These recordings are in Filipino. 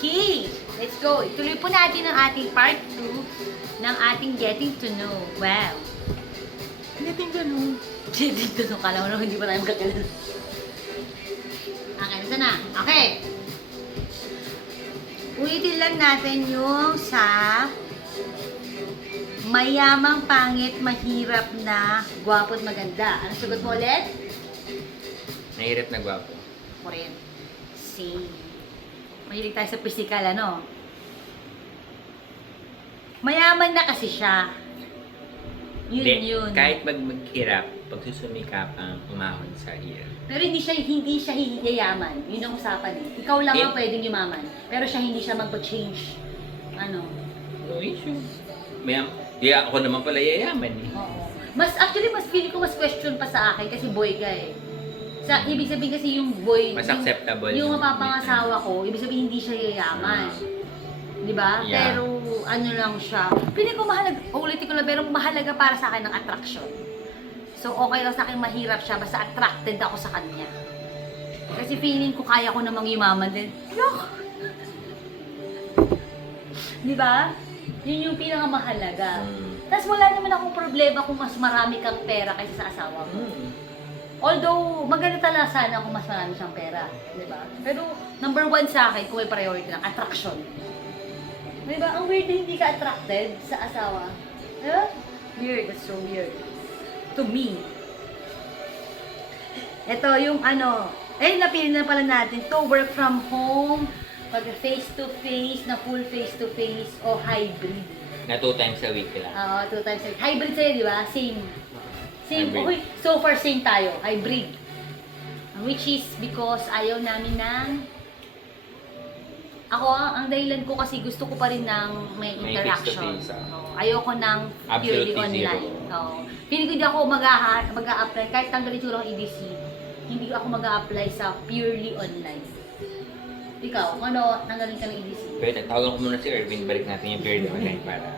Okay, let's go. Ituloy po natin ang ating part 2 ng ating Getting to Know. Wow. Getting to Know. Getting to Know. Kala mo naman hindi pa tayo magkakilala. Okay, nasa na. Okay. Ulitin lang natin yung sa mayamang, pangit, mahirap na, gwapo at maganda. Ano sagot mo ulit? Nahirap na gwapo. Korean. Same. Mahilig tayo sa physical, ano? Mayaman na kasi siya. Yun, Hindi, yun. kahit maghirap, pagsusumikap ang umahon sa hirap. Pero hindi siya yayaman. Yun ang usapan eh. Ikaw lang ang pwedeng yumaman. Pero siya hindi siya magpa-change. Ano? No issue. Di ako naman pala yayaman eh. Oo. Mas feeling ko mas question pa sa akin kasi boy ka eh. Sa ibig sabihin kasi yung boy, Mas acceptable. yung mapapangasawa ko, ibig sabihin hindi siya yayaman. Di ba? Yeah. Pero ano lang siya. Piling ko mahalaga, ulitin ko lang, pero mahalaga para sa akin ng attraction. So okay lang sa akin mahirap siya, basta attracted ako sa kanya. Kasi feeling ko kaya ko namang yumaman din. Yuck! Di ba? Yun yung pinakamahalaga. Tapos wala naman akong problema kung mas marami kang pera kaysa sa asawa mo. Although, maganda talaga sana kung mas marami siyang pera. Di ba? Pero, number one sa akin, kung may priority lang, attraction. Di ba? Ang weird na hindi ka attracted sa asawa. Di ba? Weird. That's so weird. To me. Ito yung ano, napili na pala natin to work from home, pag face-to-face, na full face-to-face, o hybrid. Na 2 times a week lang. Oo, 2 times a week. Hybrid sa'yo, di ba? Same. Same. Hybrid. Okay, so far same tayo. Hybrid. Which is because ayaw namin ng... Ako, ang dahilan ko kasi gusto ko pa rin ng may May interaction. face-to-face, Oo, ayoko ng purely Absolutely online. zero. Oo. Feeling ko hindi ako mag-a-apply, kahit tanggalin ko lang EDC, hindi ako mag-a-apply sa purely online. Ikaw, kung ano, tanggalin ka ng EDC? Pero tawagan ko muna si Erwin, balik natin yung period online para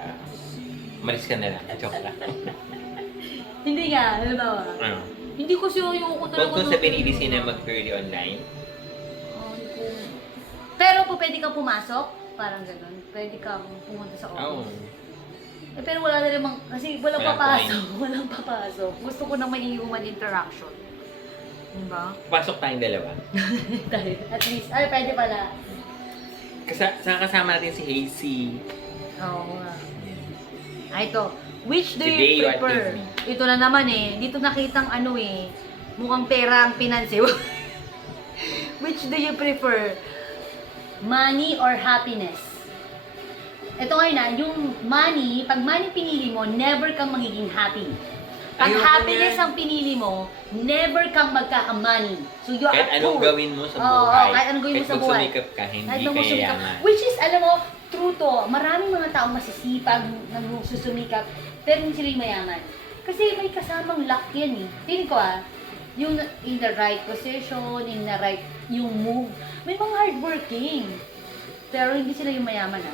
malis ka na lang. Joke lang. Hindi nga, halimbawa. Ano? Hindi ko siya yung ko talaga. Kung sa PNEDC na mag-period online, Pero po pwede kang pumasok, parang gano'n. Pwede kang pumunta sa oo. office. Pero wala na namang, kasi walang Walang papasok. Walang papasok. Gusto ko na may human interaction. Diba? Pasok tayong dalawa. At least, pwede pala. Kasama natin si Hazy. Oo nga. Ito. Which do Today you you are prefer? with me. Ito na naman eh. Dito nakitang ano eh. Mukhang pera ang pinansi. Which do you prefer? Money or happiness? Ito ngayon na, yung money, pag money pinili mo, never kang magiging happy. Pag Ayoko happiness yan. ang pinili mo, never kang magkaka-money. So you are Kahit anong poor. gawin mo sa Oo, buhay, kahit anong gawin mo sa buhay. Kahit magsumikap ka, Kahit hindi nung ka susumikap. yayaman. Which is, alam mo, true to. Maraming mga taong masisipag, nagsusumikap, pero hindi sila yung mayaman. Kasi may kasamang luck yan eh. Feeling ko yung in the right position, in the right, yung move. May mga hardworking. Pero hindi sila yung mayaman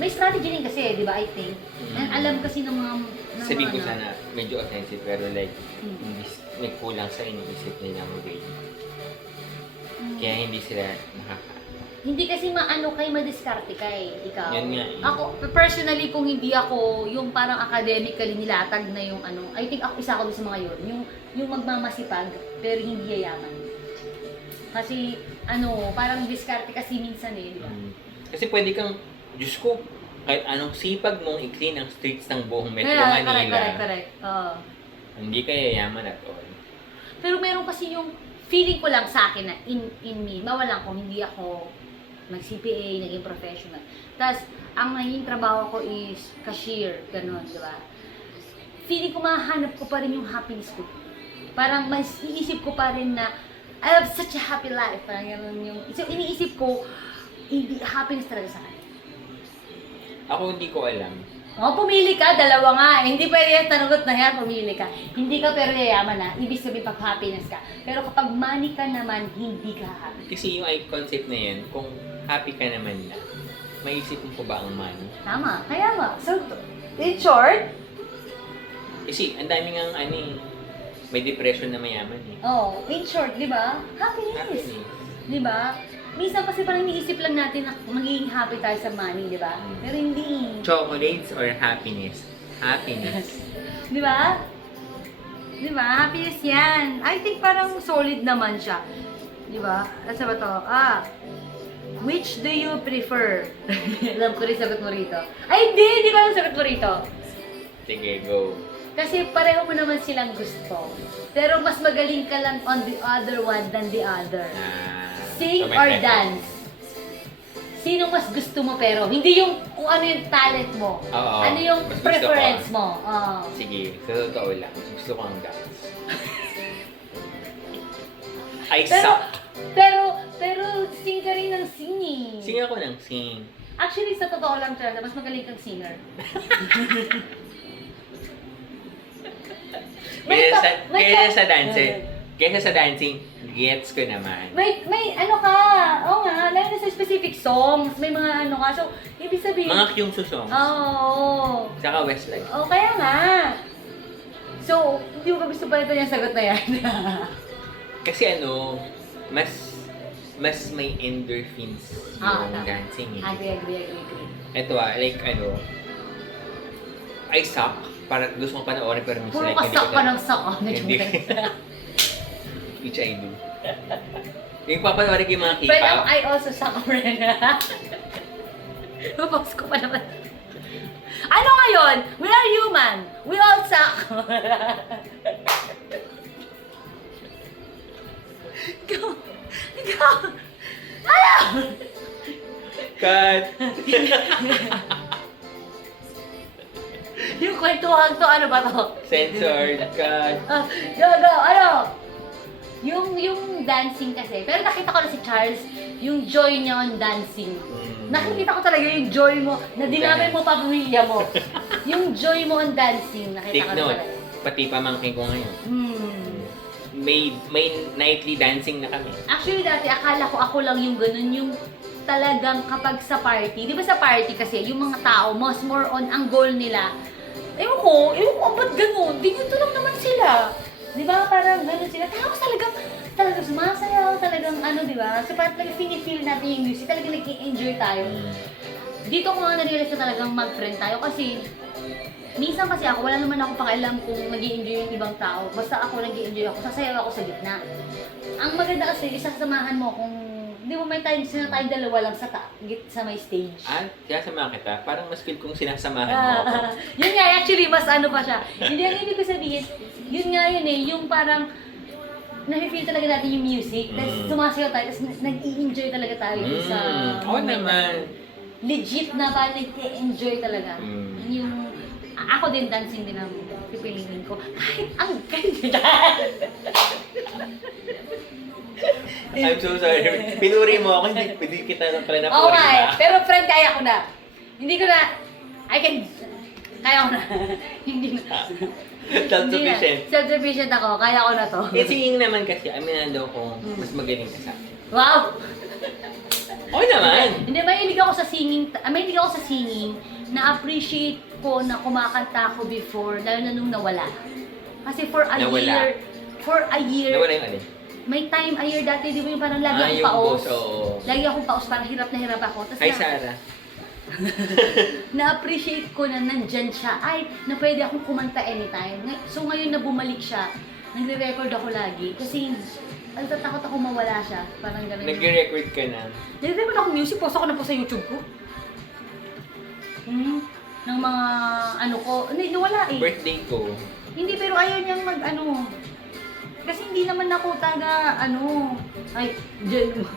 May strategy din kasi, di ba, I think. And alam kasi ng mga... Sabihin ko mga- sana, medyo offensive, pero like, Hmm. hindi, may kulang sa iniisip nilang way. Hmm. Kaya hindi sila nakaka... Hindi kasi maano kay madiskarte ka eh, ikaw. Yan nga eh. Ako, personally, kung hindi ako yung parang academically nilatag na yung ano, I think ako isa ako dun sa mga yun. Yung magmamasipag, pero hindi yayaman. Kasi, ano, parang diskarte kasi minsan eh, di ba? Kasi pwede kang, Diyos ko, kahit anong sipag mong i-clean ang streets ng buong Metro Kaya, Manila, correct. Oo. hindi ka yayaman at all. Pero meron kasi yung feeling ko lang sa akin na in me, mawalan ko, hindi ako nag-CPA, naging professional. Tapos, ang naging trabaho ko is cashier, gano'n, di ba? Feeling ko mahanap ko pa rin yung happiness ko. Parang mas iisip ko pa rin na I have such a happy life. Parang gano'n yung... So, iniisip ko, hindi happiness talaga sa akin. Ako hindi ko alam. Pumili ka, dalawa nga. Hindi pwede yung tanagot na yan, pumili ka. Hindi ka pero yayaman na, ibig sabihin pag happiness ka. Pero kapag money ka naman, hindi ka happy. Kasi yung concept na yan, kung happy ka naman na, maisip mo pa ba ang money? Tama, kaya nga. So, in short, Kasi ang daming ang may depression na mayaman eh. in short, di ba? Happiness. Happiness. Di ba? minsan kasi parang iniisip lang natin na magiging happy tayo sa money, di ba? Pero hindi. Chocolates or happiness? Happiness. Di ba? Di ba? Happiness yan. I think parang solid naman siya. Di ba? Asa ba to? Which do you prefer? Alam ko rin sagot mo rito. Ay, hindi ko alam sagot mo rito. Sige, go. Kasi pareho mo naman silang gusto. Pero mas magaling ka lang on the other one than the other. Sing So may or preference. dance? Sino mas gusto mo pero? Hindi yung kung ano yung talent mo. Oo, Ano yung mas gusto preference ko. mo. Oo. Sige, sa totoo lang. Gusto ko ang dance. I Pero, suck. pero sing ka rin ng singing. Sing ako ng sing. Actually, sa totoo lang talaga, mas magaling kang singer. Kaya sa dancing, gets ko naman. May ano ka, oo nga, lalo na sa specific songs, may mga ano ka, so, ibig sabihin, Mga Kyungsu songs. Oo. Saka Westlife. Oh, kaya nga. So, hindi mo ba gusto pa ito yung sagot na yan? Kasi mas may endorphins yung tama. dancing eh. Agree. Ito like I suck. Parang gusto ko panoorin pero minsan Puro like hindi ko kasak ka ng sak. Hindi. Which I do. Yung papanoorin ko yung mga But K-pop. I also suck rin. Mapost ko pa naman. Ano ngayon? We are human. We all suck. Ikaw. Ano? Cut! Yung kwentuhan to, ano ba to? Censored. Cut! Go, ano? Yung dancing kasi, pero nakita ko na si Charles, yung joy niya on dancing. Nakikita ko talaga yung joy mo, na dinamay mo pa pamilya mo. Yung joy mo on dancing, nakita Take ko na note. talaga. Pati pamangkin ko ngayon. Hmm. May nightly dancing na kami. Actually dati, akala ko ako lang yung ganun, yung talagang kapag sa party, di ba sa party kasi, yung mga tao, mas more on ang goal nila, ewan ko, ba't ganun? Di ganito lang naman sila. Di ba? Parang ganun sila. Tapos talagang sumasayaw, talagang ano, di ba? So parang talagang feel natin yung music, talagang nag-enjoy tayo. Dito ko nga na-realize na talagang mag-friend tayo kasi minsan kasi ako, wala naman ako pakialam kung nag-i-enjoy yung ibang tao. Basta ako nag-i-enjoy ako, sasayaw ako sa gitna. Ang maganda kasi, isasamahan mo kung, di ba may time, sila tayong dalawa lang sa may stage. Kaya sama kita, parang mas feel kong sinasamahan mo ako. Yun nga, actually, mas ano pa siya. Hindi ang ibig ko sabihin, yun nga yun eh, yung parang, nafe-feel talaga natin yung music, tapos sumasayaw tayo, tapos nag-i-enjoy talaga tayo sa... Oo naman. Legit na parang nag-i-enjoy talaga. Yung, ako din, dancing din ang pipiliin ko. Kahit ang ganda. I'm so sorry. Pinuri mo ako, hindi kita na pala napuri Oo nga eh, ba? pero friend, kaya ko na. Hindi ko na, kaya ko na. Hindi na. Self-sufficient. Self-sufficient ako, kaya ko na to. Kasi yung naman kasi, aminan daw kung mas magaling ka sa akin. Wow! Oo naman! Hindi, mahilig ako sa singing, na-appreciate ko na kumakanta ako before, lalo na nung nawala. Kasi for a year, Nawala yung alin? may time a year dati, di ba yung parang lagi akong yung paos. boss, oo. Lagi akong paos, parang hirap na hirap ako. Tapos Hi, Sarah. na-appreciate ko na nandyan siya, na pwede akong kumanta anytime. So ngayon na bumalik siya, nagre-record ako lagi. Kasi, natatakot ako mawala siya. Parang gano'n. Nag-record ka na. Nagre-record ako music, post ako na po sa YouTube ko. Ng mga ano ko, hindi, nawala eh. Birthday ko. Hindi, pero ayaw niyang mag-ano. Kasi hindi naman ako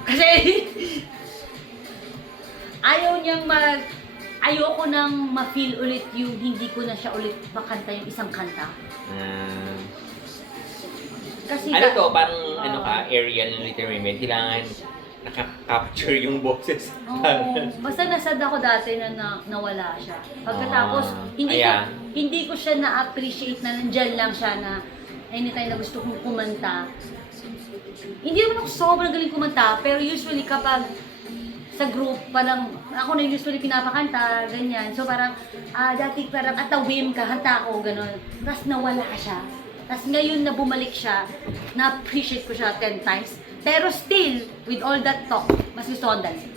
kasi ayaw niyang ayoko nang ma-feel ulit yung hindi ko na siya ulit makanta yung isang kanta. Kasi Ano to, parang aerial na literary med, kailangan naka-capture yung boses. Basta nasad ako dati na nawala siya. Pagkatapos, hindi ko siya na-appreciate na nandyan lang siya na anytime na gusto kong kumanta. Hindi naman ako sobrang galing kumanta, pero usually kapag sa group, parang ako na usually pinapakanta, ganyan. So parang, dati parang at a whim ka, hanta ako, gano'n. Tapos nawala siya. Tapos ngayon na bumalik siya, na-appreciate ko siya 10 times. Pero still, with all that talk, mas gusto kong dancing.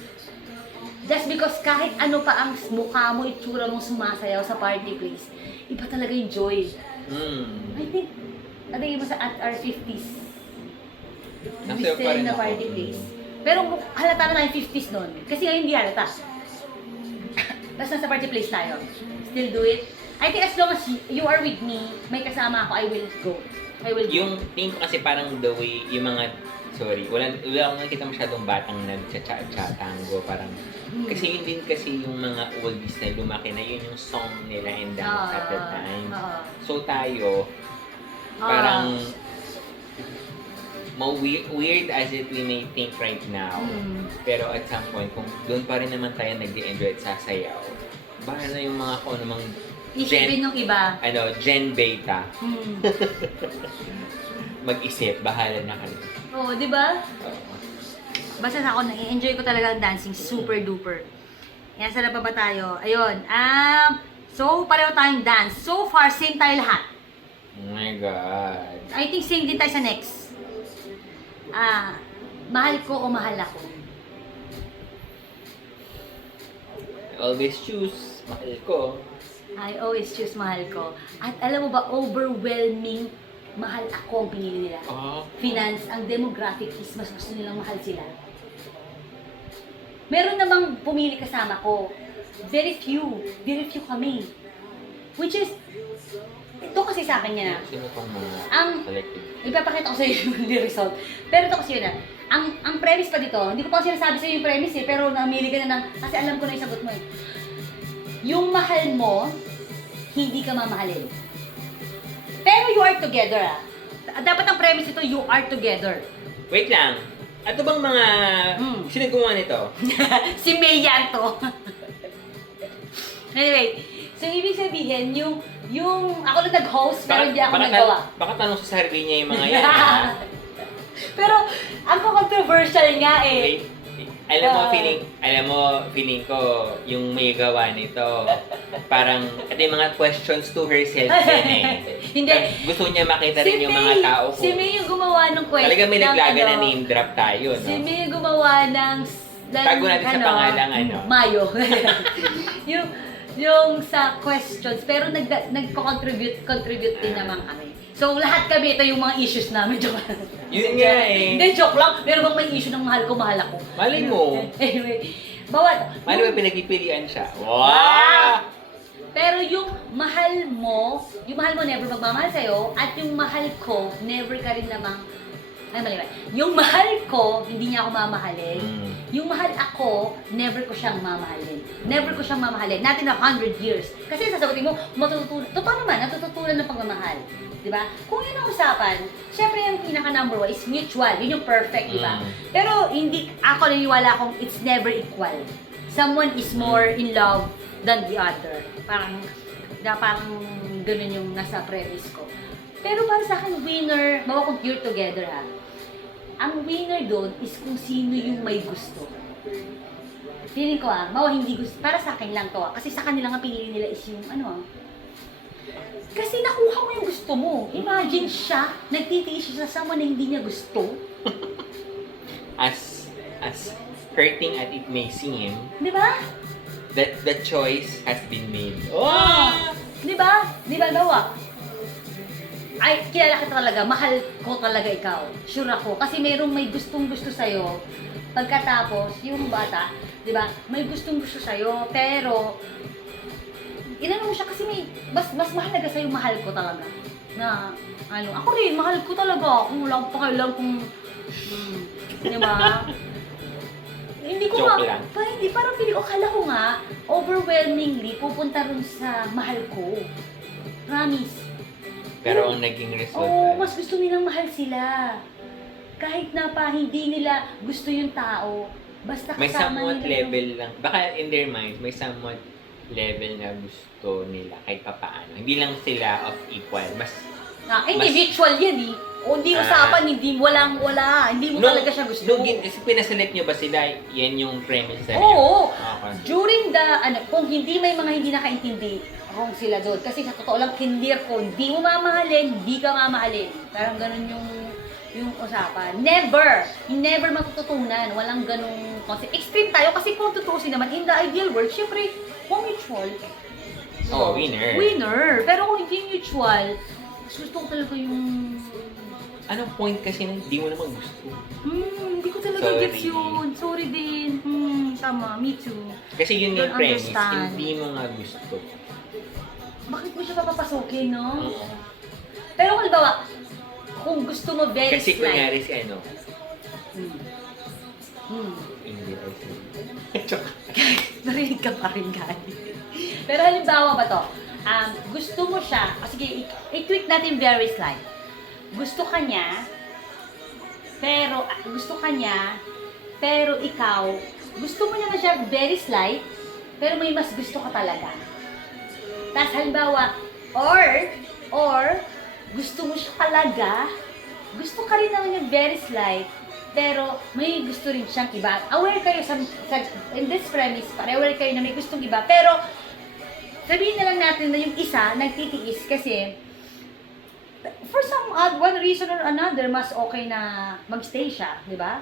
Just because kahit ano pa ang mukha mo, itsura mong sumasayaw sa party place, iba talaga yung joy. I think mo at our 50s. We Nasayaw pa still rin in the ako. party place. Pero halata na tayo 50s nun. Kasi ngayon hindi halata. Basta nasa party place tayo. Still do it. I think as long as you are with me, may kasama ako, I will go. I will go. Yung tingin ko kasi parang the way, yung mga, wala akong nakita masyadong batang nagcha-tango, parang, kasi yun din kasi yung mga oldies na lumaki na yun yung song nila and dance at the time. So tayo, parang, weird as it we may think right now, pero at some point, kung doon pa rin naman tayo nag-enjoy at sasayaw, baka na yung mga kung namang isipin yung iba. Gen Beta, mag-isip, bahala na kayo. Oo, di ba? Basta ako, nai-enjoy ko talaga ang dancing, super duper. Yan, saan na pa ba tayo? Ayun, so pareho tayong dance. So far, same tayo lahat. Oh my God. I think same din tayo sa next. Mahal ko o mahal ako? I always choose, mahal ko. I always choose mahal ko. At alam mo ba, overwhelming mahal ako ang pinili nila. Finance, ang demographic is mas gusto nilang mahal sila. Meron namang pumili kasama ko. Very few kami. Which is, ito kasi sa akin yan Sino pang mga Ang- selected? Ipapakita ko sa iyo yung result. Pero ito kasi yun ang premise pa dito, hindi ko pa kasi sinasabi sa iyo yung premise pero namili ka na kasi alam ko na yung sagot mo Yung mahal mo, hindi ka mamahalin. Pero you are together Dapat ang premise ito, you are together. Wait lang. Ato bang mga... Sino gumawa nito? Si Mayan to. Anyway, so ibig sabihin, yung ako lang nag-host, pero hindi ako nagawa. Baka tanong sa sarili niya yung mga yan. Ha? Pero, ang controversial nga Wait, alam mo, feeling ko, yung may gawa nito, parang, ito yung mga questions to herself din Hindi. Gusto niya makita rin yung mga tao ko. Si May yung gumawa ng question. Talaga may naglaga na name drop tayo, no? Si May yung gumawa ng Tago natin sa pangalang, Mayo. yung sa questions, pero contribute din naman kami. So, lahat kami, ito yung mga issues namin. Joke lang. Yun nga eh. Hindi, joke lang. Meron bang may issue ng mahal ko, mahal ako? Malay mo. Anyway, bawat. Malay mo, pinagpipilian siya. Wow! Pero yung mahal mo never magmamahal sa'yo, at yung mahal ko, never ka rin namang, mali. Yung mahal ko, hindi niya ako mamahalin. Yung mahal ako, never ko siyang mamahalin. Never ko siyang mamahalin. Not in 100 years. Kasi sasagutin mo, totoo naman, natututulan ng pagmamahal. Diba? Kung yun ang usapan, syempre yung pinaka-number one is mutual. Yun yung perfect, diba? Pero hindi, ako naniniwala akong it's never equal. Someone is more in love than the other. Parang ganun yung nasa premise ko. Pero para sa akin, winner, bawa kung you're together ang winner doon is kung sino yung may gusto. Feeling ko bawa hindi gusto, para sa akin lang to kasi sa kanila nga pinili nila is yung kasi nakuha mo yung gusto mo. Imagine siya, nagtitiis siya sa someone na hindi niya gusto. As hurting as it may seem, Di ba? that the choice has been made. Di ba? Di ba, gawa? Ay, kilala kita talaga, mahal ko talaga ikaw. Sure ako. Kasi mayroong may gustong-gusto sa'yo. Pagkatapos, yung bata, di ba, may gustong-gusto sa'yo, pero, inano mo siya kasi mas mahalaga sa'yo, mahal ko talaga. Na, ako rin, mahal ko talaga. Kung wala akong pakialam kung, di ba? Hindi ko Joke lang. Parang feeling ko, akala ko nga, overwhelmingly, pupunta rin sa mahal ko. Promise. Pero ang naging result mas gusto nilang mahal sila. Kahit na hindi nila gusto yung tao, basta may kasama somewhat nila level lang. Baka in their minds, may somewhat level na gusto nila kahit papaano. Hindi lang sila of equal. individual yan O hindi usapan, wala. Hindi mo talaga siya gusto. Kasi pinaselect nyo ba sila, yan yung premise nila? Oo. Okay. During kung may mga hindi nakaintindi, wrong sila doon. Kasi sa totoo lang, clear ko, hindi mo mamahalin, hindi ka mamahalin. Parang ganun yung usapan. Never matututunan. Walang ganong concept. Extreme tayo kasi kung tutusin naman, in the ideal world, syempre, kung mutual, Oh, winner. winner. Pero kung hindi mutual, gusto ko talaga yung... Anong point kasi na hindi mo naman gusto? Hindi ko talaga Sorry. gets yun. Sorry din. Tama, me too. Kasi yun yung Don't premise, understand. hindi mo nga gusto. Bakit mo siya papapasukin, no? Oo. Pero kung halimbawa, kung gusto mo very Kasi slight. kunyari si ano, hindi I see. Narinig ka pa rin, Gani. Pero halimbawa ba to? Gusto mo siya, sige, i-tweak natin very slight. Gusto ka niya, pero ikaw, gusto mo niya na siya very slight, pero may mas gusto ka talaga. Tapos halimbawa, or, gusto mo siya talaga, gusto ka rin naman yung very slight, pero may gusto rin siyang iba. Aware kayo in this premise, aware kayo na may gustong iba, pero sabihin na lang natin na yung isa nagtitiis kasi for one reason or another, mas okay na magstay siya, di ba?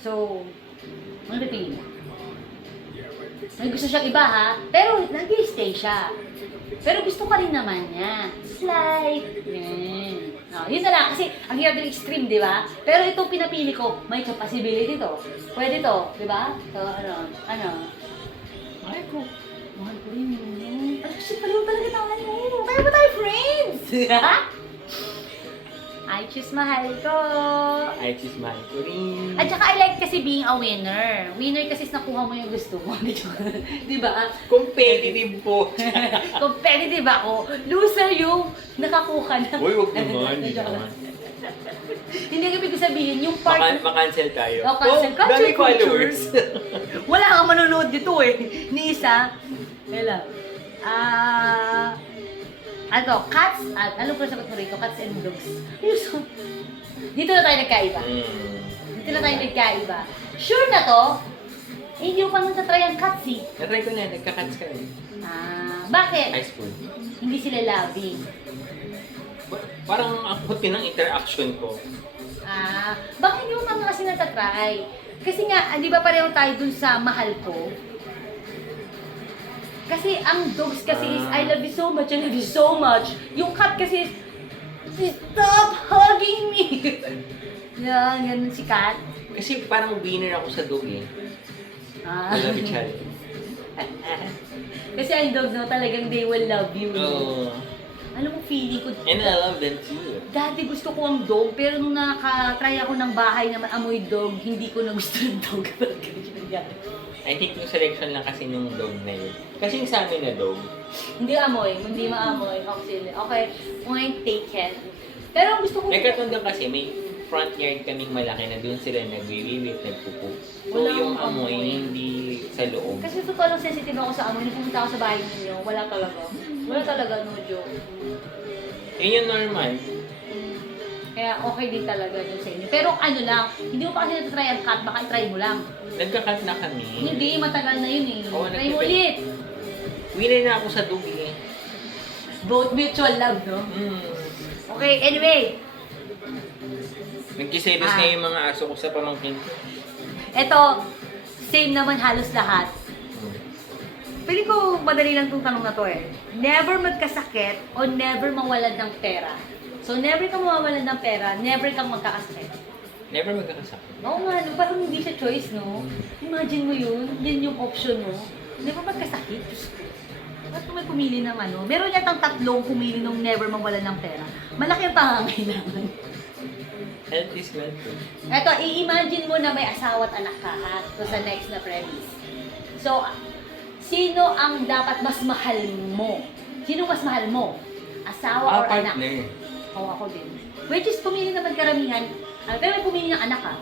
So, ano pipiliin mo? May gusto siyang iba ha, pero nag-stay siya. Pero gusto ka rin naman niya. Slight. Yan. Yun na lang. Kasi ang hirap din extreme, di ba? Pero itong pinapili ko, may possibility to. Pwede to, di ba? So, mahal ko rin yun. Kasi pareho talaga tayo. Kaya ba tayo friends? I choose mahal ko. I choose mahal ko rin. At saka I like kasi being a winner. Winner kasi is nakuha mo yung gusto mo. Di ba? Competitive po. Competitive ako. Loser yung nakakuha na. Uy, wag naman. Hindi naman. Hindi ko ibig sabihin, yung part... Makancel tayo. Oh, cancel. Cancel dami followers. Wala kang manonood dito eh. Ni isa. Hello. Cats, ano po sagot mo rito? Cats and dogs. Dito na tayo nagkaiba. Dito na tayo nagkaiba. Sure na to? Hindi mo pa natatry ang cats eh. Natry ko na, nagka-cats ka rin. Bakit? High school. Hindi sila loving. Parang ang puti ng interaction ko. Bakit hindi mo pa kasi natatry? Kasi nga, di ba pareho tayo dun sa mahal ko? Kasi ang dogs kasi is, I love you so much, I love you so much. Yung cat kasi is, stop hugging me! Yan, ganun si cat. Kasi parang winner ako sa dog eh. I love you, Charlie. Kasi ang dogs, no, talagang they will love you. Oh. Alam mo, feeling ko, And I love them too. dati gusto ko ang dog, pero nung nakatry ako ng bahay na amoy dog, hindi ko na gusto ng dog. I think yung selection lang kasi nung dog na yun. Kasi yung sa amin na dog, Hindi amoy, hindi maamoy. Okay, ngayon taken. Pero ang gusto ko... nagkatundang kasi may front yard kaming malaki na doon sila nagwiwiwit, nagpupo. So Wala yung akong amoy, amoy. hindi sa loob. Kasi totoo lang sensitive ako sa amoy. Nung pumunta ako sa bahay ninyo, wala talaga. Wala talaga, no joke. Yun yung normal. Kaya okay din talaga dun sa inyo. Pero ano lang, hindi mo pa kasi natatry ang cat, baka i-try mo lang. Nagka-cut na kami. Hindi, matagal na yun eh. Oo, Try mo ulit. Winner na ako sa dog eh. Both mutual love, no? Mm. Okay, anyway. Nagkiselos na yung mga aso ko sa pamangkin ko. Eto, same naman halos lahat. Mm. Pili ko madali lang itong tanong na to eh. Never magkasakit o never mawalan ng pera. So, never kang mawawalan ng pera, never kang magkakasakit. Never magkakasakit. Oo nga, no? Parang hindi siya choice, no? Imagine mo yun, yan yung option mo. Never magkasakit. Diyos ko. Bakit may pumili ng ano? Meron yatang tatlong pumili ng never mawalan ng pera. Malaki ang pangangailangan. Health is wealth. Eto, i-imagine mo na may asawa at anak ka, ha? So, sa next na premise. So, sino ang dapat mas mahal mo? Sino mas mahal mo? Asawa or anak? Partner. Oo, ako din. Which is, pumili naman karamihan. Pero may pumili ng anak, ha?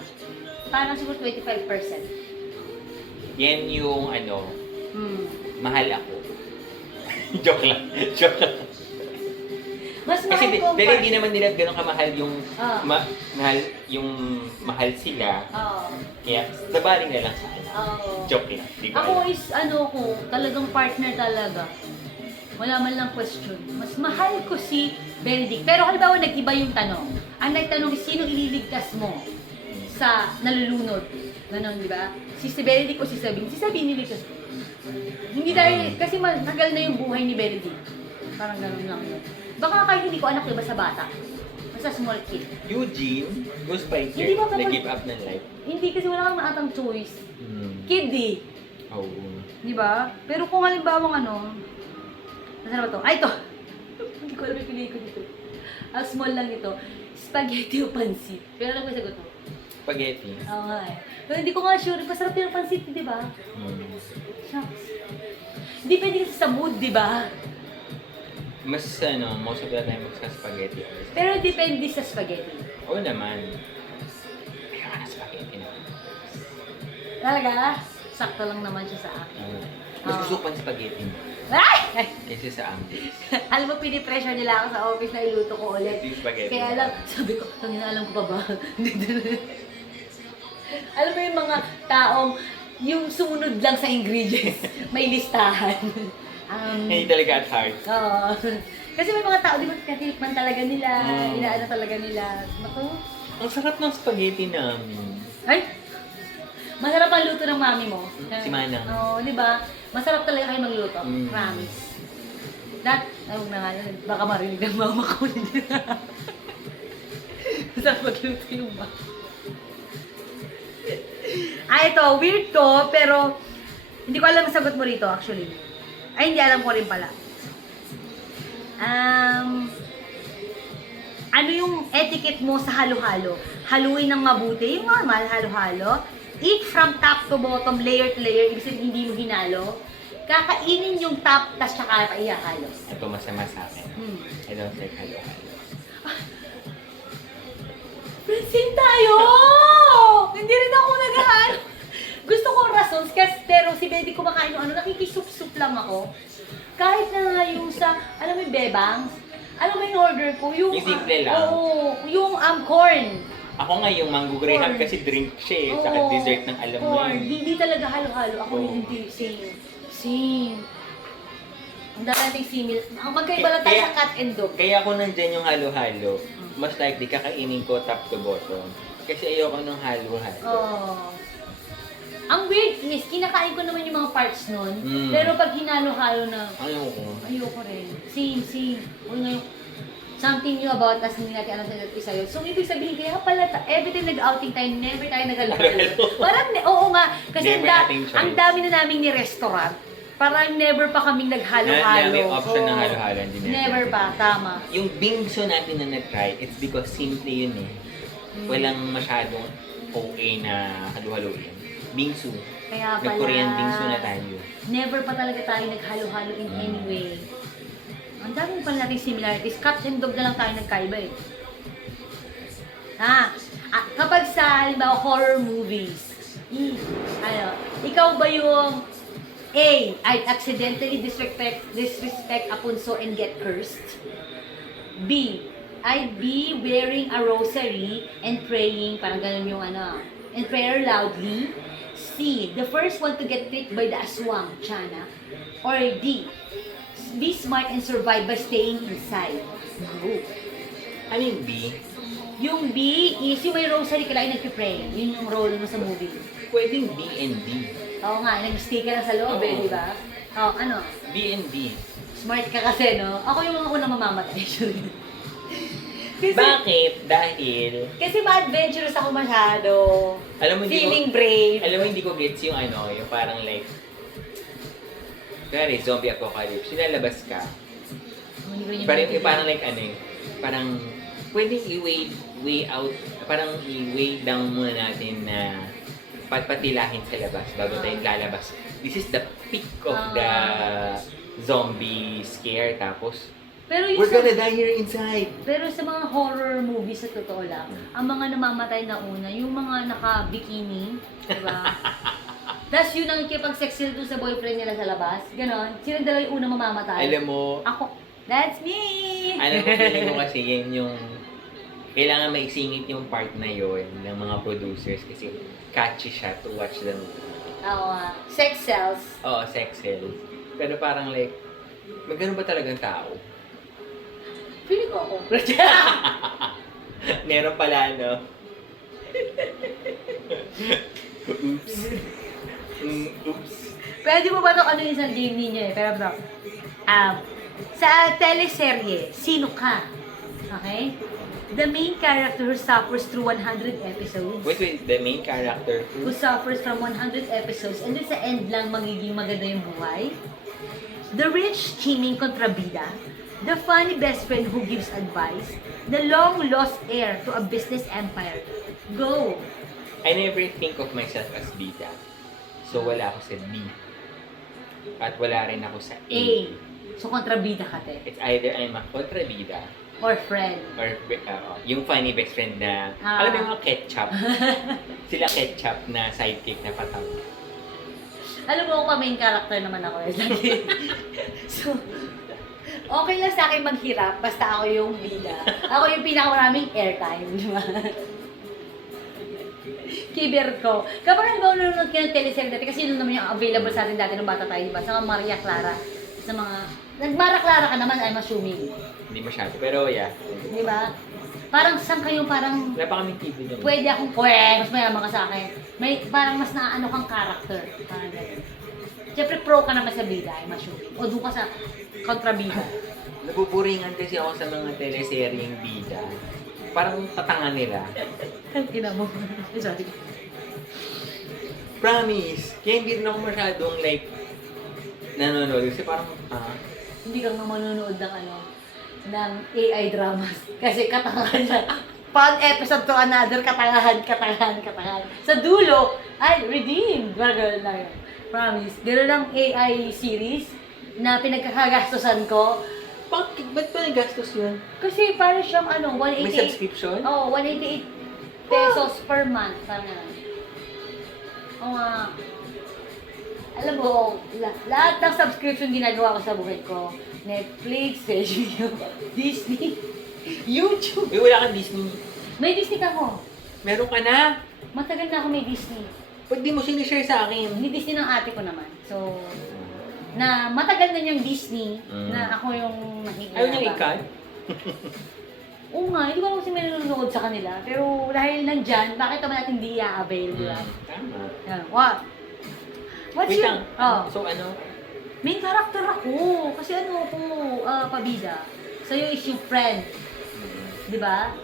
Parang siguro 25%. Yan yung ano, mahal ako. Joke lang. Mas mahal Kasi ko ang dahil hindi naman nila gano'ng kamahal yung mahal sila. Oo. Kaya sabaling na lang sa akin. Oo. Joke lang. Di ko Ako alam. is, talagang partner talaga. Wala man lang question. Mas mahal ko si Benedict. Pero halimbawa, nag-iba yung tanong. Ang nagtanong, sino ililigtas mo sa nalulunod? Ganon, di ba? Si Benedict o si Sabine? Si Sabine niligtas ko. Hindi dahil, kasi matagal na yung buhay ni Benedict. Parang ganon lang yun. Baka kahit hindi ko anak, diba, sa bata? Basta small kid. Eugene, Ghost Fighter, Hindi ba kapag- nag-give up ng life. Hindi kasi wala kang naatang choice. Kid eh. Oo. Di ba? Pero kung halimbawa ano, nasaan ba to? Ay, ito! Hindi ko alam yung pinili ko dito. Ang small lang ito. Spaghetti o pansit. Pero alam ko yung sagot to. Spaghetti. Oo nga eh. Pero hindi ko nga sure. Pasarap yung pansit, di ba? Shucks. Hindi pwede kasi sa mood, di ba? Mas most of the time magsa-spaghetti. Pero depende sa spaghetti. Oo naman. Kaya ka na spaghetti na. Talaga? Sakto lang naman siya sa akin. Mas gusto ko pang spaghetti mo. Ay! Kaysa sa amin. Alam mo, pinipressure nila ako sa office na iluto ko ulit. Yung spaghetti. Kaya lang, sabi ko, tangina, alam ko pa ba? Alam mo yung mga taong, yung sumunod lang sa ingredients, may listahan. Hindi talaga at heart. Oo. Kasi may mga tao, di ba, katitikman talaga nila, inaano talaga nila. Naku. Ang sarap ng spaghetti namin. Ay! Masarap ang luto ng mami mo. Si Manang. Oo, di ba? Masarap talaga kayo magluto. Mm. Promise. Ay, huwag na nga yun. Baka marinig ng mama ko. Masarap magluto yung mama. Ito, weird to, pero hindi ko alam ang sagot mo rito actually. Ay, hindi alam ko rin pala. Ano yung etiquette mo sa halo-halo? Haluin ng mabuti, yung normal, halo-halo. Eat from top to bottom, layer to layer, ibig sabihin hindi mo hinalo. Kakainin yung top, tas tsaka pa ihahalo. Ito masama sa akin. I don't like halo-halo. Friendsin tayo! Hindi rin ako naghahalo. Gusto ko rasons, kasi pero si Betty kumakain yung nakikisup-sup lang ako. Kahit na nga yung sa, alam mo yung bebangs? Alam mo yung order ko? Yung simple lang. Oo, yung corn. Ako nga yung mango graham Corn. kasi drink siya eh. Saka Oo, dessert ng alam mo corn. yun. Hindi talaga halo-halo. Ako Oo. hindi. Same. Ang dami nating simil. Ang magkaiba lang tayo Kaya- sa cat and dog. Kaya ako nandyan yung halo-halo, mas likely kakainin ko top to bottom. Kasi ayoko nung halo-halo. Oh. Ang weird is, kinakain ko naman yung mga parts nun. Mm. Pero pag hinalo-halo na, Ayoko. ayoko rin. Same. Huwag ngayon, something new about us, hindi natin alam sa isa't isa yun. So, ibig sabihin, kaya pala, every time nag-outing tayo, never tayo nag-halo-halo. Parang, oo nga, kasi Never nating choice. ang dami na naming ni restaurant. Parang never pa kaming naghalo-halo. May option ng Oo. halo-halo, hindi natin. Never pa, tama. Yung bingso natin na nag-try, it's because simple yun eh. Walang masyadong OA na halo-haloin. Bingsu. Kaya pala, Nag-Korean bingsu na tayo. never pa talaga tayo naghalo-halo in any way. Ang dami pala natin similarities. Cat and dog na lang tayo nagkaiba eh. Kapag sa, halimbawa, horror movies, ikaw ba yung A, I'd accidentally disrespect a punso and get cursed? B, I'd be wearing a rosary and praying, parang ganun yung and prayer loudly. C, the first one to get tricked by the aswang, Chana. Or D, be smart and survive by staying inside. No. Ano yung B? Yung B is yung may rosary ka lang nagpipray. Yun yung role mo sa movie. Pwedeng B and D. Oo nga, nag-stay ka na sa loob eh, Oo. di ba? Oo, ano? B and D. Smart ka kasi, no? Ako yung mga unang mamamatay, actually. kasi, Bakit? Dahil, kasi ma-adventurous ako masyado. alam mo, Feeling brave. Alam mo, hindi ko gets yung yung parang like, kaya zombie apocalypse, sinalabas ka. Hindi ko yun Parang like parang pwedeng i-way out, parang i-way down muna natin na patilahin sa labas bago tayo lalabas. This is the peak of the zombie scare, tapos Pero yung we're gonna die here inside. Pero sa mga horror movies, sa totoo lang, ang mga namamatay na una, yung mga naka-bikini, di ba? Tapos yun ang ikipag-sex sila dun sa boyfriend nila sa labas. Ganon. Silang dalawa yung unang mamamatay. Alam mo, Ako. That's me! alam mo, feeling ko kasi yan yung kailangan maisingit yung part na yon ng mga producers kasi catchy siya to watch the movie. Oo. Sex sells. Oo, sex sells. Pero parang like, magano ba talagang tao? Feeling ko ako. Meron pala, no? Oops. Oops. Pwede mo ba ito ano yung isang game ninyo eh? Pero bro, sa teleserye, sino ka? Okay? The main character who suffers through 100 episodes. Wait, the main character Who suffers from 100 episodes and then sa end lang magiging maganda yung buhay. The rich scheming kontrabida. The funny best friend who gives advice. The long lost heir to a business empire. Go! I never think of myself as bida. So, wala ako sa B. At wala rin ako sa A. A. So kontrabida ka te. It's either I'm a kontrabida Or friend. or yung funny best friend na, alam mo yung mga ketchup. Sila ketchup na sidekick na patawa. Alam mo ako main character naman ako eh. Lagi. So, okay lang sa akin maghirap, basta ako yung bida. Ako yung pinakamaraming airtime, di ba? Kiber ko. Kapag halimbawa nanonood ka ng teleserye dati, kasi yun naman yung available sa atin dati nung bata tayo, di ba? Sa mga Maria Clara, sa mga... Nag-Maria Clara ka naman, I'm assuming. Hindi masyado, pero yeah. Di ba? Parang saan kayong parang... Wala pa kaming TV nun. Pwede akong, mas mayaman ka sa akin. May, parang mas naano kang character. Parang ganun. Siyempre pro ka naman sa bida, I'm assuming. O doon ka sa kontrabida. Nabuburingan kasi ako sa mga teleseryeng bida. Parang tatanga nila. Gina mo. Sorry. Promise! Kaya hindi rin ako masyadong like nanonood. Kasi parang, Hindi ka nga manonood ng ng AI dramas. Kasi katangahan siya. One episode to another, katangahan. Sa dulo, ay, redeemed. Ganun lang yun. Promise. Gano'n ang AI series na pinagkakagastusan ko. ba't pa nagastos yun? Kasi parang siyang 188. May subscription? Oo, 188 pesos per month. Parang gano'n. Oo nga. Alam mo, lahat ng subscription ginagawa ko sa buhay ko. Netflix, HBO, Disney, YouTube. Wala kang Disney. May Disney ka ko. Meron ka na. Matagal na ako may Disney. Ba't di mo sinishare sa akin? Hindi Disney ng ate ko naman. So, na matagal na niyang Disney, na ako yung nakikilaban. Ayaw niyang i-cut? Oo nga, hindi ko alam kasi may nanonood sa kanila. Pero dahil nandyan, bakit naman natin hindi i-avail, di ba? Tama. What? What's Wait your... lang. Oh, So ano? main character ako. Kasi ako, pabida. Sa'yo is yung friend. Di ba?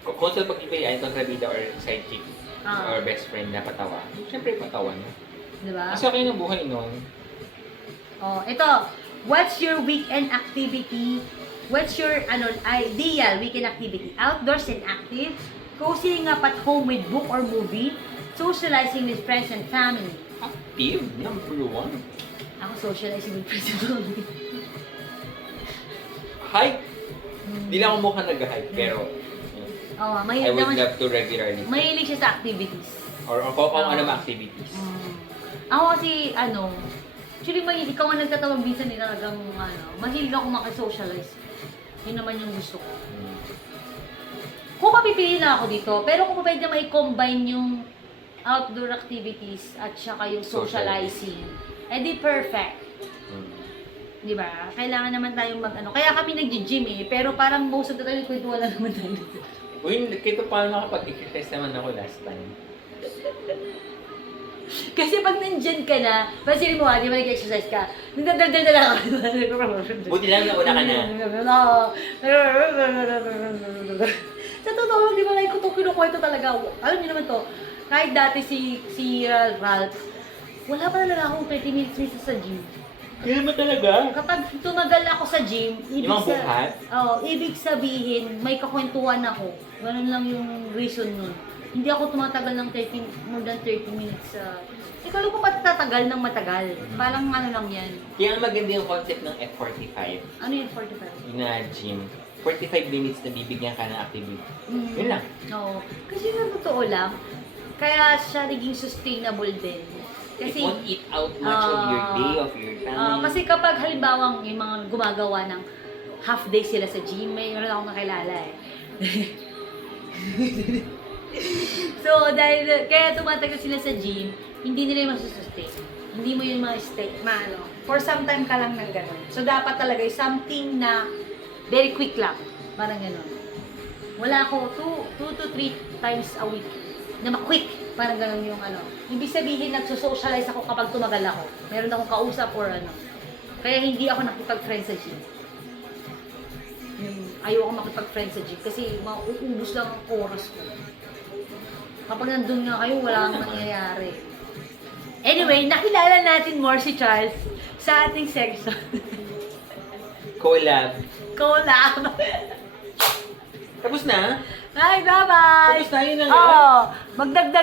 Kung sa pag-ibig ay kontrabida or sidekick Ah. or best friend na patawa, siyempre patawa na. Di ba? Kasi okay ng buhay nun. Oh, ito. What's your weekend activity? What's your ideal weekend activity? Outdoors and active? Cozying up at home with book or movie? Socializing with friends and family? Active, number 1. Ako socializing with friends and family. Hike. Hindi lang ako mukhang nag-hike, pero Oh, I mahilig would naman. love to regularly. Mahilig siya sa activities. Or kung ano mga activities. Ako kasi, actually mahilig, ikaw ang nagtatawag minsan talagang, mahilig ako makisocialize. Yun naman yung gusto ko. Kung mapipili na ako dito, pero kung pwede may combine yung outdoor activities at saka yung socializing, edi perfect. Di ba? Kailangan naman tayong Kaya kami nag-gym eh, pero parang most of the time, kwentuhan lang naman tayo. Uy, kito paano nakapag-exercise naman ako last time. Kasi pag nandyan ka na, pansinin mo di ba nag-exercise ka, nagdadaldal na lang ako. Buti lang na una ka na. Sa totoo, di ba like ko ito kinukwento talaga. Alam niyo naman to, kahit dati si Ralph, wala pa talaga akong 30 minutes sa gym. Kaya mo talaga? Kapag tumagal ako sa gym, Yung mga buhat? ibig sabihin, may kakwentuhan ako. Ganun lang yung reason nun. Hindi ako tumatagal ng more than 30 minutes sa... Ikaw lang pa tatagal ng matagal. Parang lang yan. Kaya ang maganda yung concept ng F45. Ano yung 45? Na gym. 45 minutes na bibigyan ka ng activity. Yun lang. Oo. Kasi sa totoo lang, kaya siya naging sustainable din. It Kasi, won't eat out much of your day, of your time. kasi kapag halimbawa yung mga gumagawa ng half day sila sa gym, may meron akong nakilala eh. So, kaya tumatagal sila sa gym, hindi nila yung masusustain. Hindi mo yung ma-stay, for some time ka lang ng gano'n. So, dapat talaga yung something na very quick lang. Parang gano'n. Wala ako 2 to 3 times a week na quick. Parang ganun yung ano. Ibig sabihin, nagsusocialize ako kapag tumagal ako. Meron akong kausap or ano. Kaya hindi ako nakipag-friend sa gym. Ayaw ako makipag-friend sa gym kasi mauubos lang ang oras ko. Kapag nandun nga kayo, wala kang nangyayari. Anyway, nakilala natin more si Charles sa ating section. Collab. Collab! Tapos na? Hi, bye-bye! Tapos na, yun lang yun? Oo, magdagdag